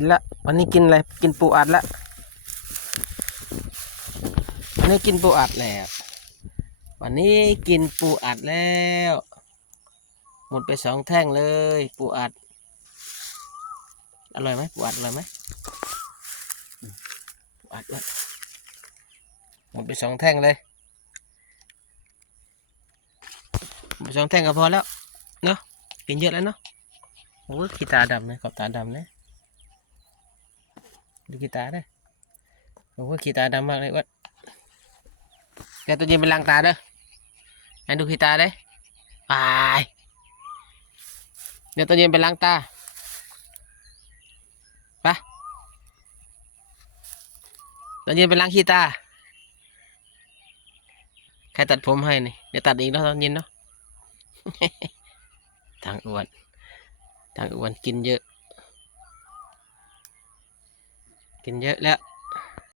กินละวันนี้กินอะไรกินปูอัดละวันนี้กินปูอัดแล้ววันนี้กินปูอัดแล้วหมดไป2 แท่งเลยปูอัดอร่อยไหมปูอัดอร่อยไหมปูอัดหมดไป2 แท่งเลยหมดไป2 แท่งก็พอแล้วเนาะกินเยอะแล้วเนาะโอ้ยขี้ตาดำเลยขอบตาดำเลยดูขี้ตาได้โอ้ยขี้ตาดำมากเลยวัดแกตัวเย็นไปล้างตาเด้อให้ดูขี้ตาได้ไปเดี๋ยวตัวเย็นไปล้างตาไปตัวเย็นไปล้างขี้ตาใครตัดผมให้นี่เดี๋ยวตัดอีกเนาะตอนเย็นเนาะ ทางอ้วนกินเยอะแล้ว